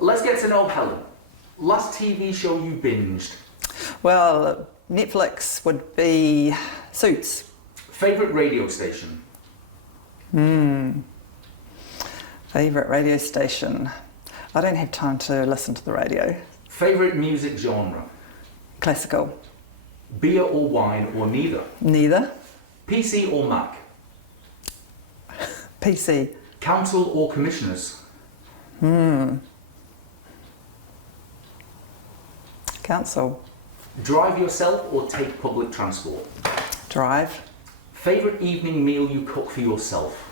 Let's get to know Helen. Last TV show you binged? Well, Netflix would be Suits. Favourite radio station? Favourite radio station. I don't have time to listen to the radio. Favourite music genre? Classical. Beer or wine or neither? Neither. PC or Mac? PC. Council or commissioners? Council. Drive yourself or take public transport? Drive. Favourite evening meal you cook for yourself?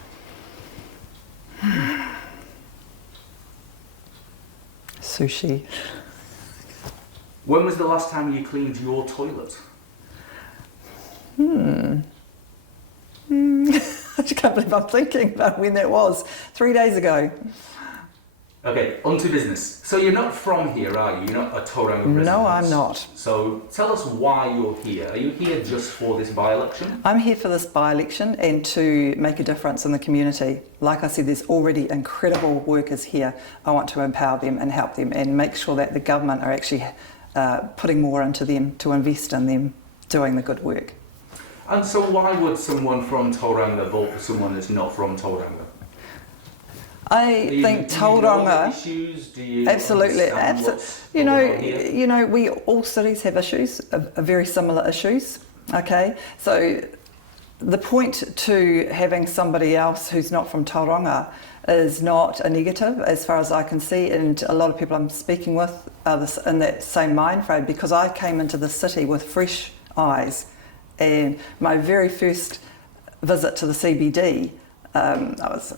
Sushi. When was the last time you cleaned your toilet? I just can't believe I'm thinking about when that was. 3 days ago. Okay, on to business. So you're not from here, are you? You're not a Tauranga resident? No, I'm not. So tell us why you're here. Are you here just for this by-election? I'm here for this by-election and to make a difference in the community. Like I said, there's already incredible workers here. I want to empower them and help them and make sure that the government are actually putting more into them, to invest in them doing the good work. And so why would someone from Tauranga vote for someone that's not from Tauranga? I think Tauranga, issues? Do you absolutely, you know, we all cities have issues, very similar issues. Okay, so the point to having somebody else who's not from Tauranga is not a negative, as far as I can see, and a lot of people I'm speaking with are in that same mind frame, because I came into the city with fresh eyes, and my very first visit to the CBD, I was,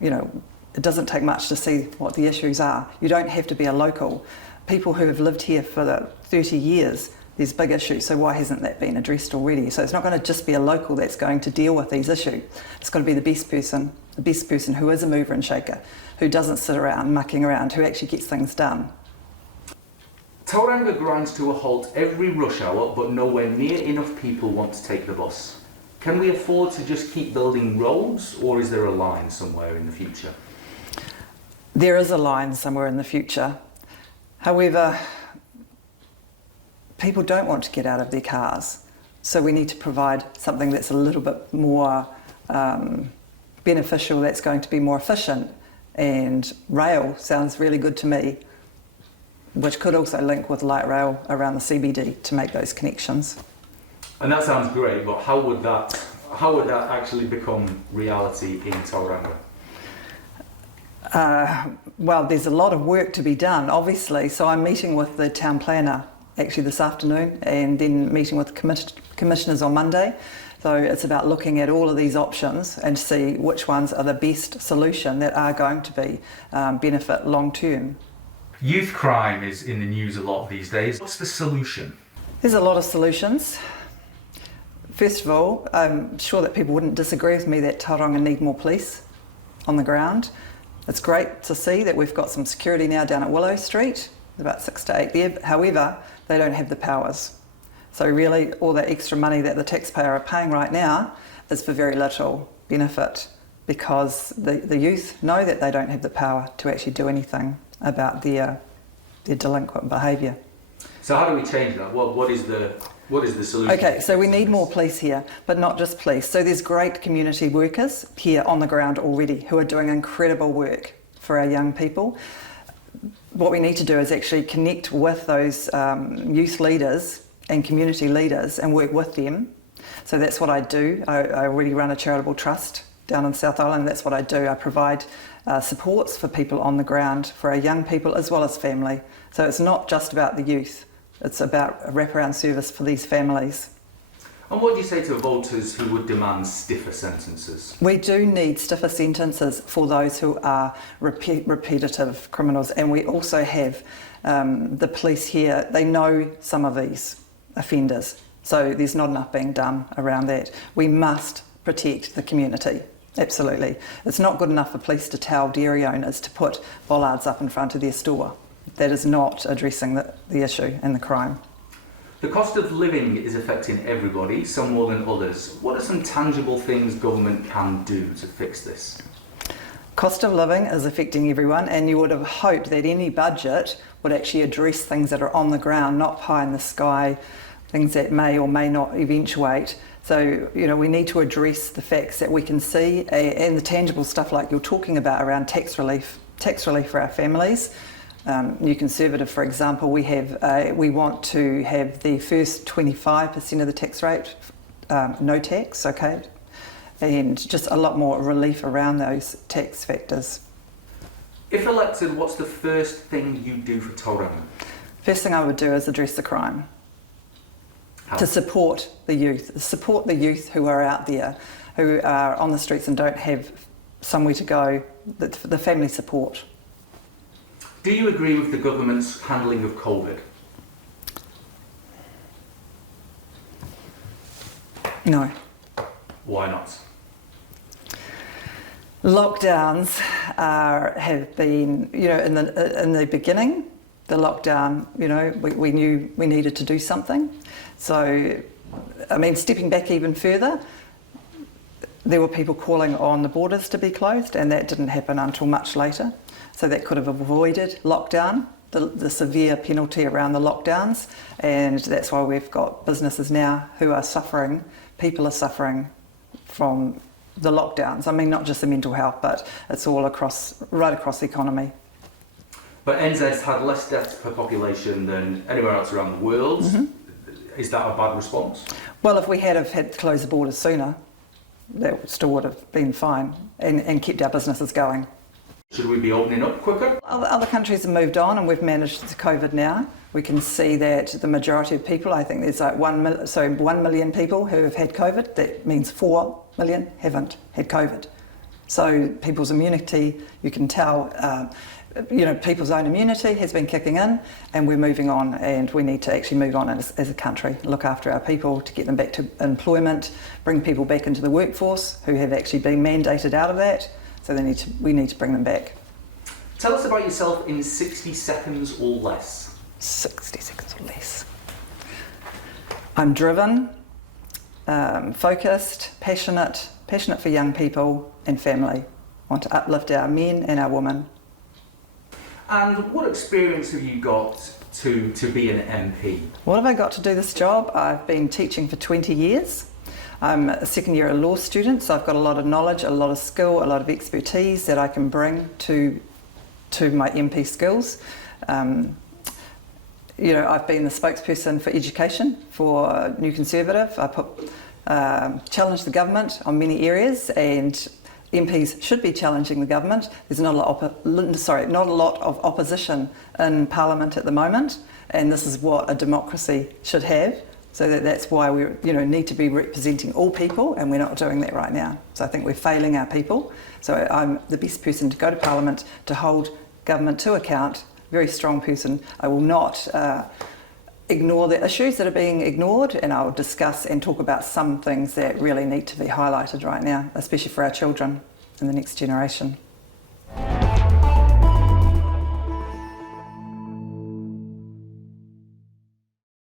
you know. It doesn't take much to see what the issues are. You don't have to be a local. People who have lived here for 30 years, there's big issues, so why hasn't that been addressed already? So it's not going to just be a local that's going to deal with these issues. It's got to be the best person who is a mover and shaker, who doesn't sit around mucking around, who actually gets things done. Tauranga grinds to a halt every rush hour, but nowhere near enough people want to take the bus. Can we afford to just keep building roads, or is there a line somewhere in the future? There is a line somewhere in the future. However, people don't want to get out of their cars. So we need to provide something that's a little bit more beneficial, that's going to be more efficient. And rail sounds really good to me, which could also link with light rail around the CBD to make those connections. And that sounds great, but how would that actually become reality in Tauranga? Well, there's a lot of work to be done, obviously. So I'm meeting with the town planner actually this afternoon, and then meeting with commissioners on Monday. So it's about looking at all of these options and see which ones are the best solution that are going to be benefit long term. Youth crime is in the news a lot these days. What's the solution? There's a lot of solutions. First of all, I'm sure that people wouldn't disagree with me that Tauranga need more police on the ground. It's great to see that we've got some security now down at Willow Street, about 6 to 8 there. However, they don't have the powers. So really, all that extra money that the taxpayer are paying right now is for very little benefit, because the youth know that they don't have the power to actually do anything about their delinquent behaviour. So how do we change that? What is the solution? Okay, so we need more police here, but not just police. So there's great community workers here on the ground already who are doing incredible work for our young people. What we need to do is actually connect with those youth leaders and community leaders and work with them. So that's what I do. I already run a charitable trust down in South Island. That's what I do. I provide supports for people on the ground, for our young people as well as family. So it's not just about the youth. It's about a wraparound service for these families. And what do you say to voters who would demand stiffer sentences? We do need stiffer sentences for those who are repetitive criminals, and we also have the police here. They know some of these offenders, so there's not enough being done around that. We must protect the community, absolutely. It's not good enough for police to tell dairy owners to put bollards up in front of their store. That is not addressing the issue and the crime. The cost of living is affecting everybody, some more than others. What are some tangible things government can do to fix this? Cost of living is affecting everyone, and you would have hoped that any budget would actually address things that are on the ground, not pie in the sky, things that may or may not eventuate. So, we need to address the facts that we can see and the tangible stuff like you're talking about around tax relief for our families. New Conservative, for example, we want to have the first 25% of the tax rate no tax, okay, and just a lot more relief around those tax factors. If elected, what's the first thing you do for Tauranga? First thing I would do is address the crime. How? To support the youth who are out there, who are on the streets and don't have somewhere to go, the family support. Do you agree with the government's handling of COVID? No. Why not? Lockdowns have been, in the beginning, the lockdown, we knew we needed to do something. So, stepping back even further, there were people calling on the borders to be closed, and that didn't happen until much later. So that could have avoided lockdown, the severe penalty around the lockdowns, and that's why we've got businesses now who are suffering, people are suffering from the lockdowns. Not just the mental health, but it's all right across the economy. But NZ's had less deaths per population than anywhere else around the world. Mm-hmm. Is that a bad response? Well, if we had to close the borders sooner, that still would have been fine and kept our businesses going. Should we be opening up quicker? Other countries have moved on and we've managed COVID now. We can see that the majority of people, I think there's 1 million people who have had COVID. That means 4 million haven't had COVID. So people's immunity, you can tell, people's own immunity has been kicking in, and we're moving on, and we need to actually move on as a country, look after our people to get them back to employment, bring people back into the workforce who have actually been mandated out of that. So we need to bring them back. Tell us about yourself in 60 seconds or less. 60 seconds or less. I'm driven, focused, passionate for young people and family. I want to uplift our men and our women. And what experience have you got to be an MP? What have I got to do this job? I've been teaching for 20 years. I'm a second year law student, so I've got a lot of knowledge, a lot of skill, a lot of expertise that I can bring to my MP skills. I've been the spokesperson for education for New Conservative. I challenged the government on many areas, and MPs should be challenging the government. There's not a lot of opposition in Parliament at the moment, and this is what a democracy should have. So that's why we need to be representing all people, and we're not doing that right now. So I think we're failing our people. So I'm the best person to go to Parliament to hold government to account. Very strong person. I will not ignore the issues that are being ignored, and I'll discuss and talk about some things that really need to be highlighted right now, especially for our children and the next generation.